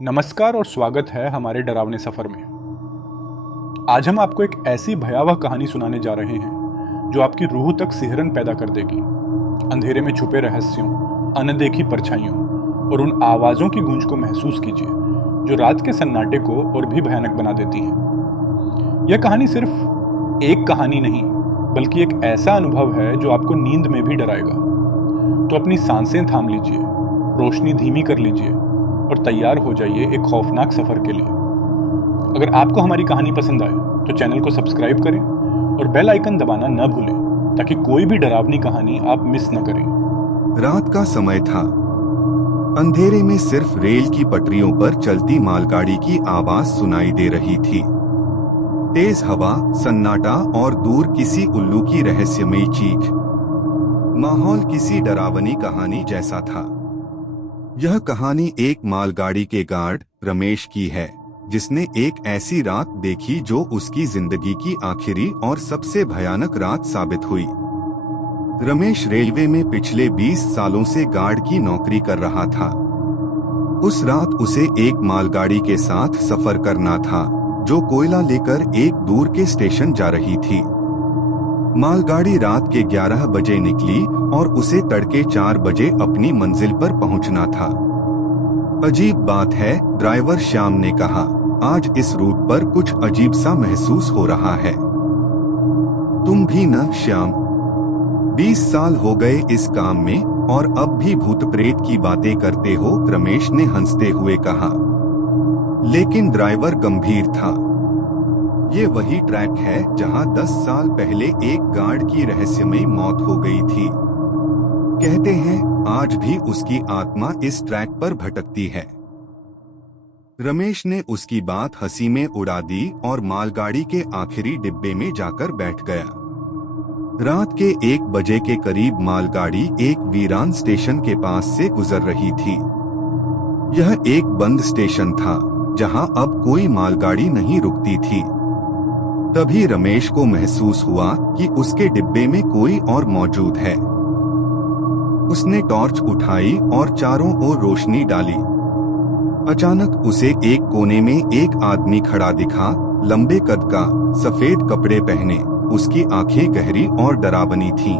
नमस्कार और स्वागत है हमारे डरावने सफर में। आज हम आपको एक ऐसी भयावह कहानी सुनाने जा रहे हैं जो आपकी रूह तक सिहरन पैदा कर देगी। अंधेरे में छुपे रहस्यों, अनदेखी परछाइयों और उन आवाजों की गूंज को महसूस कीजिए जो रात के सन्नाटे को और भी भयानक बना देती हैं। यह कहानी सिर्फ एक कहानी नहीं, बल्कि एक ऐसा अनुभव है जो आपको नींद में भी डराएगा। तो अपनी सांसें थाम लीजिए, रोशनी धीमी कर लीजिए और तैयार हो जाइए एक खौफनाक सफर के लिए। अगर आपको हमारी कहानी पसंद आए तो चैनल को सब्सक्राइब करें और बेल आइकन दबाना न भूलें ताकि कोई भी डरावनी कहानी आप मिस न करें। रात का समय था। अंधेरे में सिर्फ रेल की पटरियों पर चलती मालगाड़ी की आवाज सुनाई दे रही थी। तेज हवा, सन्नाटा और दूर किसी उल्लू की रहस्यमयी चीख। माहौल किसी डरावनी कहानी जैसा था। यह कहानी एक मालगाड़ी के गार्ड रमेश की है, जिसने एक ऐसी रात देखी जो उसकी जिंदगी की आखिरी और सबसे भयानक रात साबित हुई। रमेश रेलवे में पिछले 20 सालों से गार्ड की नौकरी कर रहा था। उस रात उसे एक मालगाड़ी के साथ सफर करना था जो कोयला लेकर एक दूर के स्टेशन जा रही थी। मालगाड़ी रात के 11 बजे निकली और उसे तड़के 4 बजे अपनी मंजिल पर पहुंचना था। अजीब बात है, ड्राइवर श्याम ने कहा, आज इस रूट पर कुछ अजीब सा महसूस हो रहा है। तुम भी न श्याम? 20 साल हो गए इस काम में और अब भी भूत प्रेत की बातें करते हो, रमेश ने हंसते हुए कहा। लेकिन ड्राइवर गंभीर था। ये वही ट्रैक है जहां 10 साल पहले एक गार्ड की रहस्यमयी मौत हो गई थी। कहते हैं आज भी उसकी आत्मा इस ट्रैक पर भटकती है। रमेश ने उसकी बात हंसी में उड़ा दी और मालगाड़ी के आखिरी डिब्बे में जाकर बैठ गया। रात के 1 बजे के करीब मालगाड़ी एक वीरान स्टेशन के पास से गुजर रही थी। यह एक बंद स्टेशन था जहां अब कोई मालगाड़ी नहीं रुकती थी। तभी रमेश को महसूस हुआ कि उसके डिब्बे में कोई और मौजूद है। उसने टॉर्च उठाई और चारों ओर रोशनी डाली। अचानक उसे एक कोने में एक आदमी खड़ा दिखा, लंबे कद का, सफेद कपड़े पहने। उसकी आंखें गहरी और डरावनी थीं।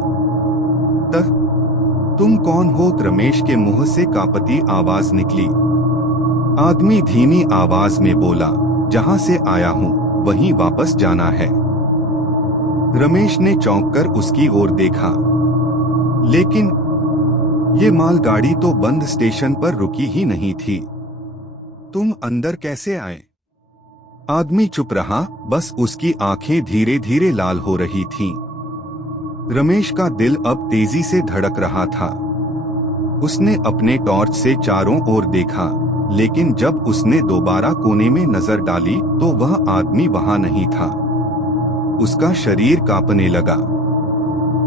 तुम कौन हो? रमेश के मुंह से कांपती आवाज निकली। आदमी धीमी आवाज में बोला, जहां से आया हूं वहीं वापस जाना है। रमेश ने चौंककर उसकी ओर देखा, लेकिन ये मालगाड़ी तो बंद स्टेशन पर रुकी ही नहीं थी। तुम अंदर कैसे आए? आदमी चुप रहा, बस उसकी आंखें धीरे धीरे लाल हो रही थीं। रमेश का दिल अब तेजी से धड़क रहा था। उसने अपने टॉर्च से चारों ओर देखा, लेकिन जब उसने दोबारा कोने में नजर डाली तो वह आदमी वहां नहीं था। उसका शरीर कांपने लगा।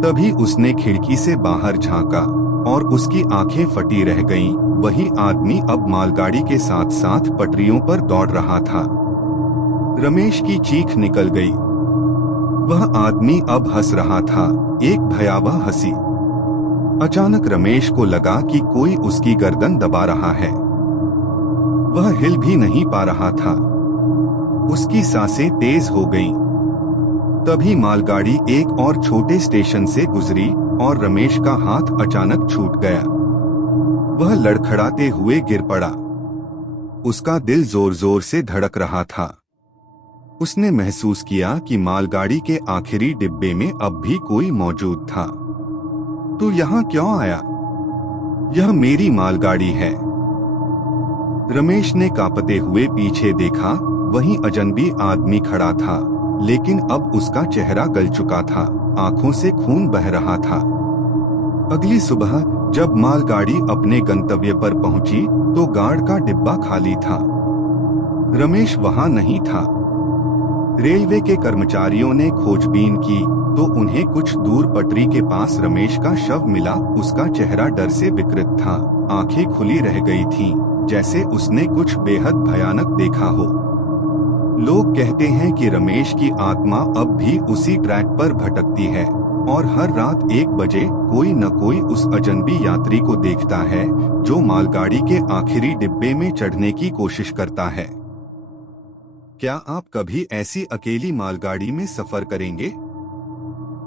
तभी उसने खिड़की से बाहर झांका और उसकी आंखें फटी रह गईं। वही आदमी अब मालगाड़ी के साथ साथ पटरियों पर दौड़ रहा था। रमेश की चीख निकल गई। वह आदमी अब हंस रहा था, एक भयावह हंसी। अचानक रमेश को लगा कि कोई उसकी गर्दन दबा रहा है। वह हिल भी नहीं पा रहा था। उसकी सांसें तेज हो गईं। तभी मालगाड़ी एक और छोटे स्टेशन से गुजरी और रमेश का हाथ अचानक छूट गया। वह लड़खड़ाते हुए गिर पड़ा। उसका दिल जोर जोर से धड़क रहा था। उसने महसूस किया कि मालगाड़ी के आखिरी डिब्बे में अब भी कोई मौजूद था। तू यहाँ क्यों आया? यह मेरी मालगाड़ी है। रमेश ने कांपते हुए पीछे देखा। वहीं अजनबी आदमी खड़ा था, लेकिन अब उसका चेहरा गल चुका था, आंखों से खून बह रहा था। अगली सुबह जब मालगाड़ी अपने गंतव्य पर पहुंची तो गार्ड का डिब्बा खाली था। रमेश वहां नहीं था। रेलवे के कर्मचारियों ने खोजबीन की तो उन्हें कुछ दूर पटरी के पास रमेश का शव मिला। उसका चेहरा डर से विकृत था, आंखें खुली रह गई थीं, जैसे उसने कुछ बेहद भयानक देखा हो। लोग कहते हैं कि रमेश की आत्मा अब भी उसी ट्रैक पर भटकती है और हर रात 1 बजे कोई न कोई उस अजनबी यात्री को देखता है जो मालगाड़ी के आखिरी डिब्बे में चढ़ने की कोशिश करता है। क्या आप कभी ऐसी अकेली मालगाड़ी में सफर करेंगे?